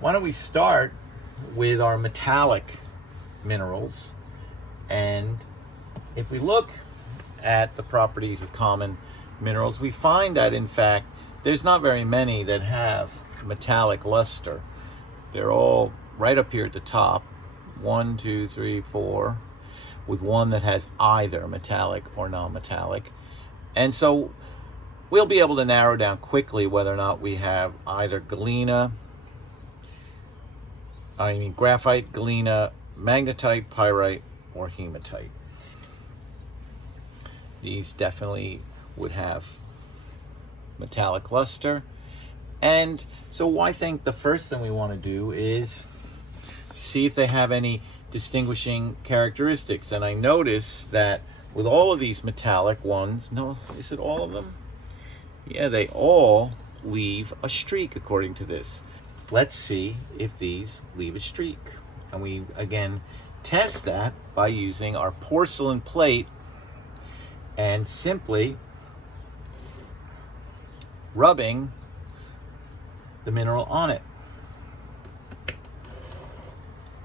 Why don't we start with our metallic minerals? And if we look at the properties of common minerals, we find that in fact there's not very many that have metallic luster. They're all right up here at the top, 1, 2, 3, 4, with one that has either metallic or non-metallic. And so we'll be able to narrow down quickly whether or not we have either graphite, galena, magnetite, pyrite, or hematite. These definitely would have metallic luster. And so I think the first thing we want to do is see if they have any distinguishing characteristics. And I notice that with all of these metallic ones, no, is it all of them? Yeah, they all leave a streak according to this. Let's see if these leave a streak. And we, again, test that by using our porcelain plate and simply rubbing the mineral on it.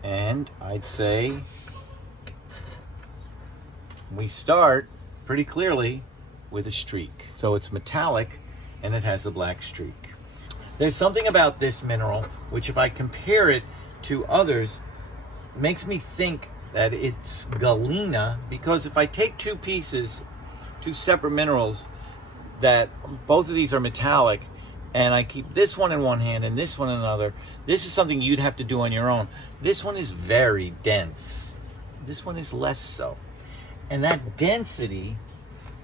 And I'd say we start pretty clearly with a streak. So it's metallic and it has a black streak. There's something about this mineral which, if I compare it to others, makes me think that it's galena, because if I take two separate minerals, that both of these are metallic, and I keep this one in one hand and this one in another, this is something you'd have to do on your own. This one is very dense. This one is less so. And that density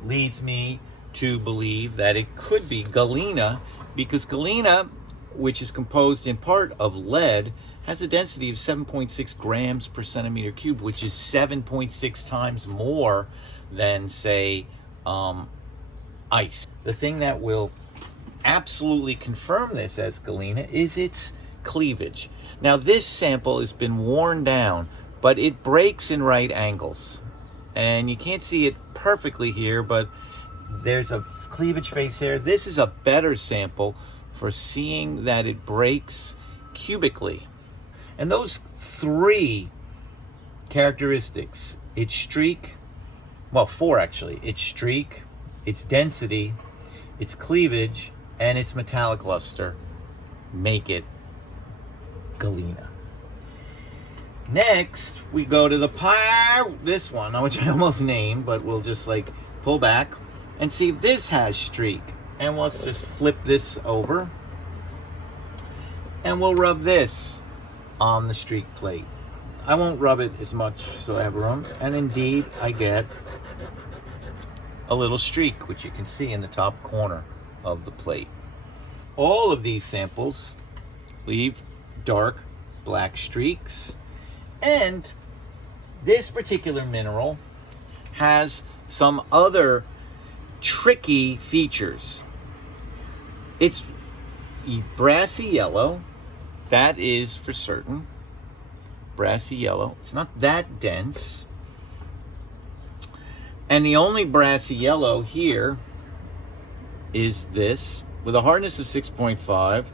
leads me to believe that it could be galena, because galena, which is composed in part of lead, has a density of 7.6 grams per centimeter cubed, which is 7.6 times more than, say, ice. The thing that will absolutely confirm this as galena is its cleavage. Now, this sample has been worn down, but it breaks in right angles. And you can't see it perfectly here, but there's a cleavage face there. This is a better sample for seeing that it breaks cubically. And those three characteristics, its streak, well, four actually, its streak, its density, its cleavage, and its metallic luster, make it galena. Next, we go to this one, which I almost named, but we'll just pull back and see if this has streak. And let's just flip this over, and we'll rub this on the streak plate. I won't rub it as much so I have room, and indeed I get a little streak, which you can see in the top corner of the plate. All of these samples leave dark black streaks, and this particular mineral has some other tricky features. It's brassy yellow, that is for certain. Brassy yellow. It's not that dense. And the only brassy yellow here is this, with a hardness of 6.5,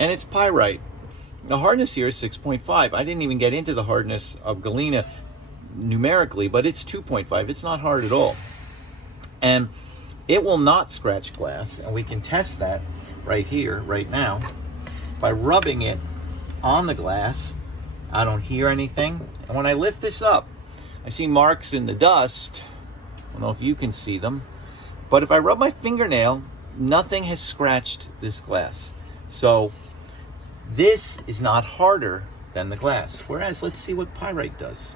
and it's pyrite. The hardness here is 6.5. I didn't even get into the hardness of galena numerically, but it's 2.5. It's not hard at all. And it will not scratch glass, and we can test that right here, right now, by rubbing it on the glass. I don't hear anything. And when I lift this up, I see marks in the dust. I don't know if you can see them, but if I rub my fingernail, nothing has scratched this glass. So this is not harder than the glass. Whereas, let's see what pyrite does.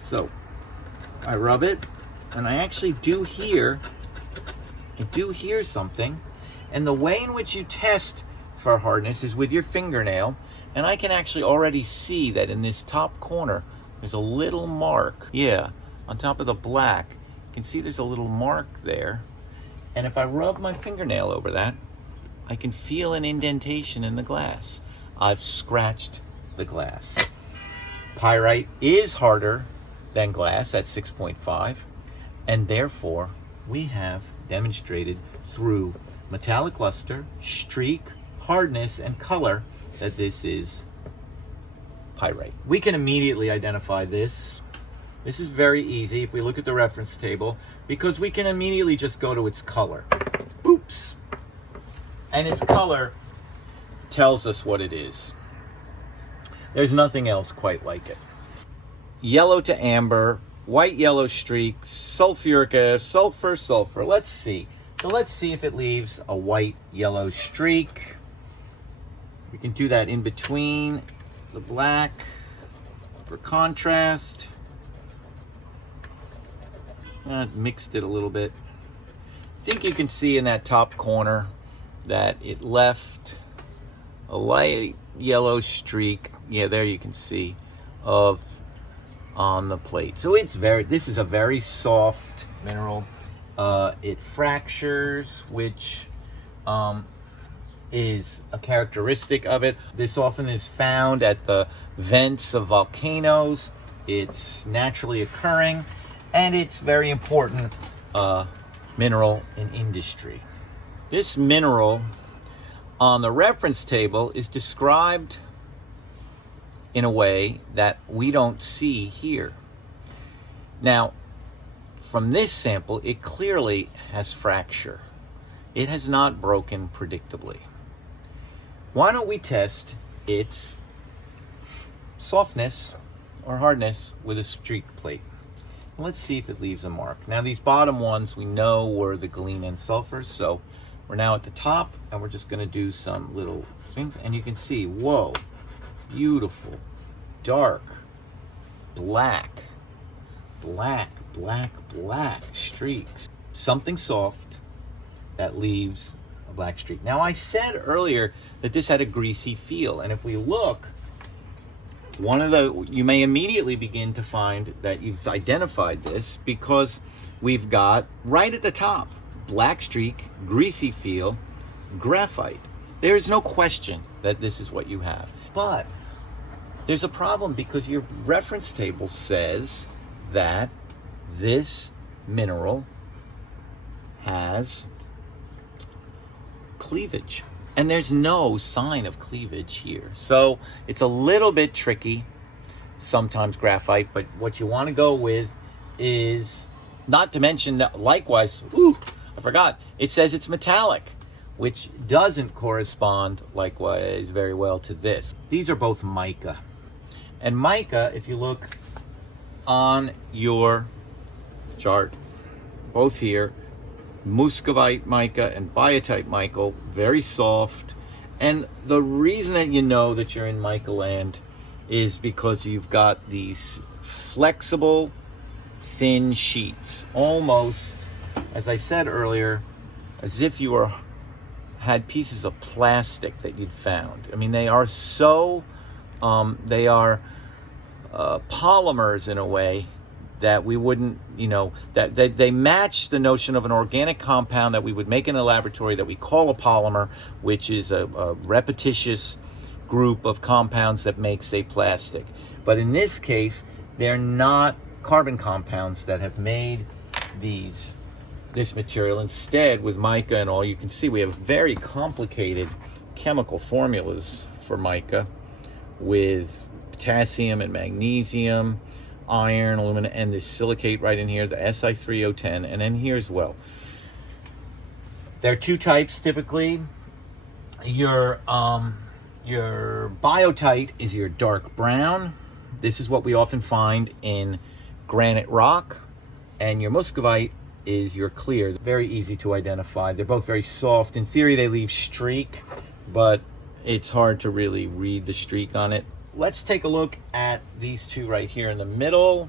So I rub it, and I actually do hear something. And the way in which you test for hardness is with your fingernail. And I can actually already see that in this top corner, there's a little mark. Yeah, on top of the black, you can see there's a little mark there. And if I rub my fingernail over that, I can feel an indentation in the glass. I've scratched the glass. Pyrite is harder than glass at 6.5, and therefore we have demonstrated through metallic luster, streak, hardness, and color that this is pyrite. We can immediately identify this. This is very easy if we look at the reference table, because we can immediately just go to its color. Oops. And its color tells us what it is. There's nothing else quite like it. Yellow to amber, white yellow streak, sulfuric acid, sulfur, sulfur. Let's see. So let's see if it leaves a white yellow streak. We can do that in between the black for contrast. Mixed it a little bit. I think you can see in that top corner that it left a light yellow streak. Yeah, there you can see of on the plate. So this is a very soft mineral. It fractures, which is a characteristic of it. This often is found at the vents of volcanoes. It's naturally occurring, and it's very important mineral in industry. This mineral on the reference table is described in a way that we don't see here. Now, from this sample, it clearly has fracture. It has not broken predictably. Why don't we test its softness or hardness with a streak plate? Let's see if it leaves a mark. Now, these bottom ones we know were the Galena and sulfurs, so we're now at the top, and we're just going to do some little things, and you can see, whoa, beautiful, dark, black streaks. Something soft that leaves a black streak. Now, I said earlier that this had a greasy feel, and if we look, you may immediately begin to find that you've identified this, because we've got right at the top, black streak, greasy feel, graphite. There is no question that this is what you have. But there's a problem, because your reference table says that this mineral has cleavage. And there's no sign of cleavage here. So it's a little bit tricky, sometimes graphite, but what you want to go with is, not to mention that likewise, I forgot, it says it's metallic, which doesn't correspond likewise very well to this. These are both mica. And mica, if you look on your chart, both here, muscovite mica and biotite mica, very soft. And the reason that you know that you're in mica land is because you've got these flexible, thin sheets, almost, as I said earlier, as if you had pieces of plastic that you'd found. I mean, they are so, they are polymers in a way that we wouldn't, that they match the notion of an organic compound that we would make in a laboratory that we call a polymer, which is a repetitious group of compounds that makes a plastic. But in this case, they're not carbon compounds that have made this material. Instead, with mica and all, you can see we have very complicated chemical formulas for mica, with potassium and magnesium, iron, aluminum, and this silicate right in here, the Si3O10, and then here as well. There are two types typically. Your biotite is your dark brown. This is what we often find in granite rock, and your muscovite is your clear. Very easy to identify. They're both very soft. In theory, they leave streak, but it's hard to really read the streak on it. Let's take a look at these two right here in the middle.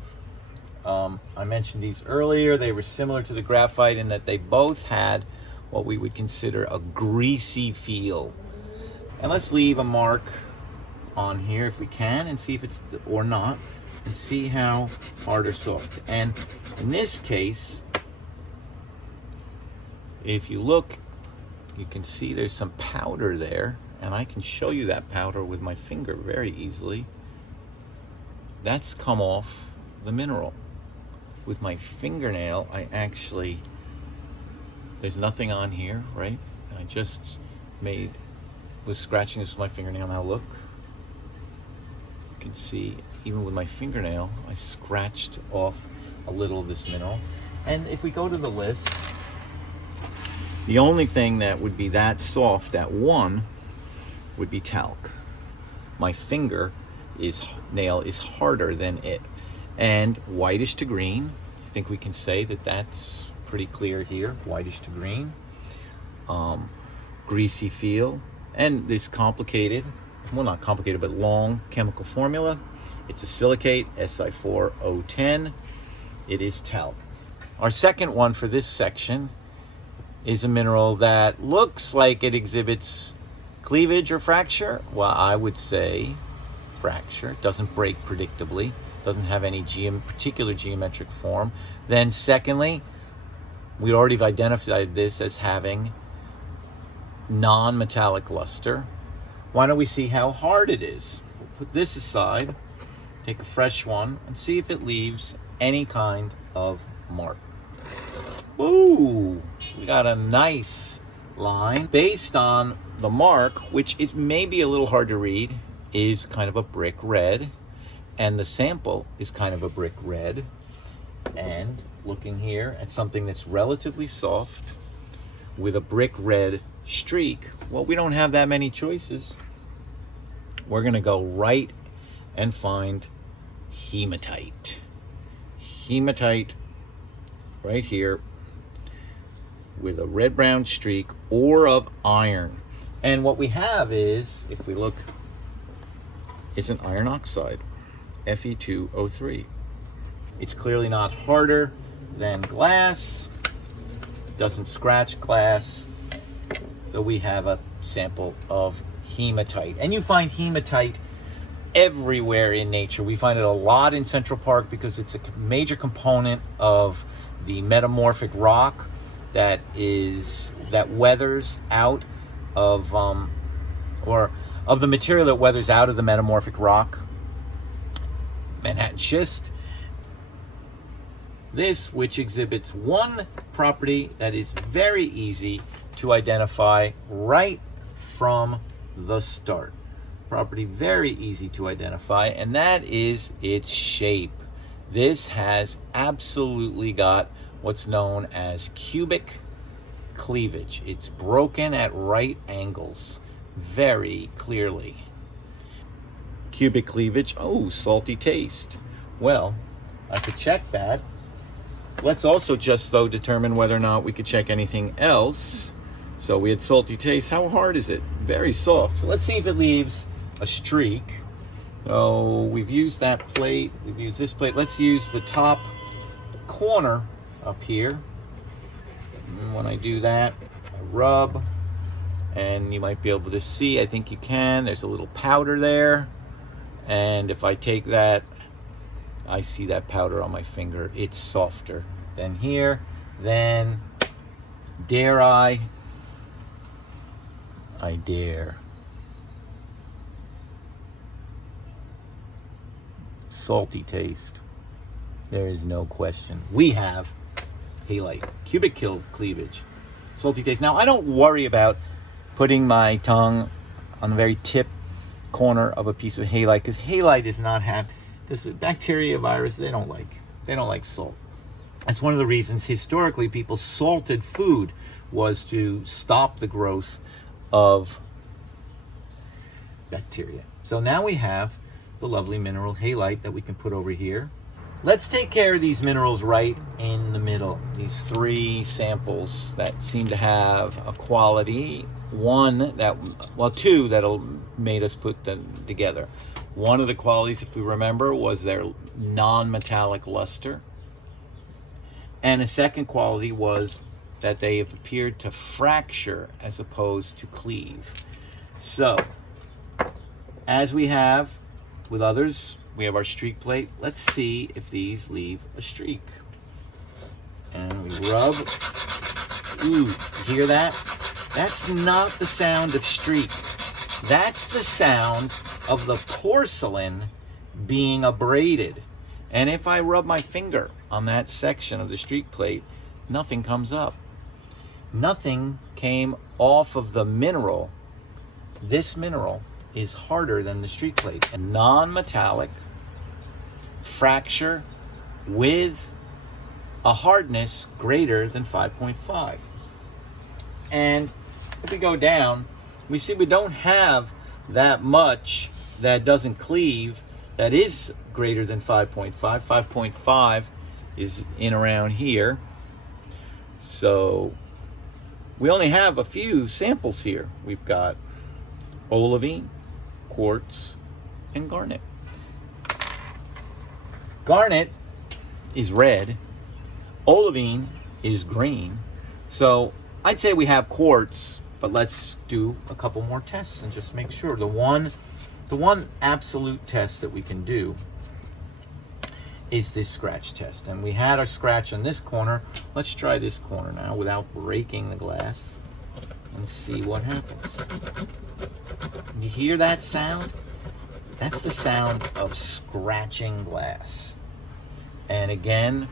I mentioned these earlier. They were similar to the graphite in that they both had what we would consider a greasy feel. And let's leave a mark on here if we can, and see if it's or not, and see how hard or soft. And in this case, if you look, you can see there's some powder there. And I can show you that powder with my finger very easily. That's come off the mineral. With my fingernail, there's nothing on here, right? I just made was scratching this with my fingernail. Now look, you can see even with my fingernail, I scratched off a little of this mineral. And if we go to the list, the only thing that would be that soft at 1 would be talc. My nail is harder than it. And whitish to green, I think we can say that that's pretty clear here, whitish to green. Greasy feel, and this complicated, well not complicated, but long chemical formula. It's a silicate, Si4O10. It is talc. Our second one for this section is a mineral that looks like it exhibits cleavage or fracture. Well, I would say fracture. It doesn't break predictably, doesn't have any particular geometric form. Then secondly, we already have identified this as having non-metallic luster. Why don't we see how hard it is? We'll put this aside, take a fresh one, and see if it leaves any kind of mark. Ooh, we got a nice line. Based on the mark, which is maybe a little hard to read, is kind of a brick red, and the sample is kind of a brick red. And looking here at something that's relatively soft with a brick red streak, well, we don't have that many choices. We're gonna go right and find hematite. Hematite right here with a red-brown streak, or of iron. And what we have is, if we look, it's an iron oxide, Fe2O3. It's clearly not harder than glass, doesn't scratch glass, so we have a sample of hematite. And you find hematite everywhere in nature. We find it a lot in Central Park because it's a major component of the metamorphic rock that weathers out of, or of the material that weathers out of the metamorphic rock, Manhattan schist. This, which exhibits one property that is very easy to identify right from the start. Property very easy to identify, and that is its shape. This has absolutely got what's known as cubic cleavage. It's broken at right angles very clearly. Cubic cleavage, oh, salty taste. Well, I could check that. Let's also just, though, determine whether or not we could check anything else. So we had salty taste. How hard is it? Very soft. So let's see if it leaves a streak. So we've used that plate. We've used this plate. Let's use the top corner up here. And when I do that, I rub, and you might be able to see, I think you can, there's a little powder there. And if I take that, I see that powder on my finger. It's softer than here. Then, dare I dare. Salty taste. There is no question. We have halite, cubic cleavage, salty taste. Now, I don't worry about putting my tongue on the very tip corner of a piece of halite, because halite does not have this bacteria, virus. They don't like salt. That's one of the reasons historically people salted food, was to stop the growth of bacteria. So now we have the lovely mineral halite that we can put over here. Let's take care of these minerals right in the middle. These three samples that seem to have a quality. Two that'll made us put them together. One of the qualities, if we remember, was their non-metallic luster. And a second quality was that they have appeared to fracture as opposed to cleave. So, as we have with others, we have our streak plate. Let's see if these leave a streak. And we rub. Ooh, hear that? That's not the sound of streak. That's the sound of the porcelain being abraded. And if I rub my finger on that section of the streak plate, nothing comes up. Nothing came off of the mineral this mineral is harder than the streak plate. Non-metallic, fracture with a hardness greater than 5.5. And if we go down, we see we don't have that much that doesn't cleave that is greater than 5.5. 5.5 is in around here. So we only have a few samples here. We've got olivine, quartz, and garnet. Garnet is red, olivine is green. So I'd say we have quartz, but let's do a couple more tests and just make sure. The one absolute test that we can do is this scratch test. And we had our scratch on this corner. Let's try this corner now without breaking the glass and see what happens. You hear that sound? That's the sound of scratching glass. And again,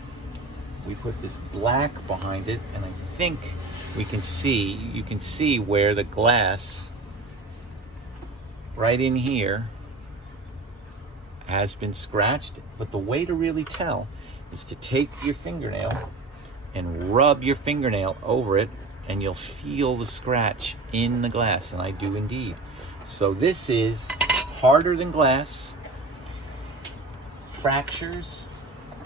we put this black behind it, and I think you can see where the glass right in here has been scratched. But the way to really tell is to take your fingernail and rub your fingernail over it, and you'll feel the scratch in the glass, and I do indeed. So this is harder than glass, fractures,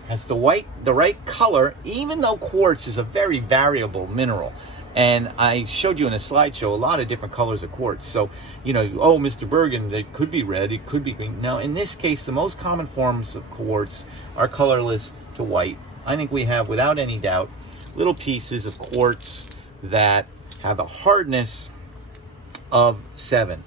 has the right color, even though quartz is a very variable mineral. And I showed you in a slideshow a lot of different colors of quartz. So, you know, oh, Mr. Bergen, it could be red, it could be green. Now, in this case, the most common forms of quartz are colorless to white. I think we have, without any doubt, little pieces of quartz that have a hardness of 7.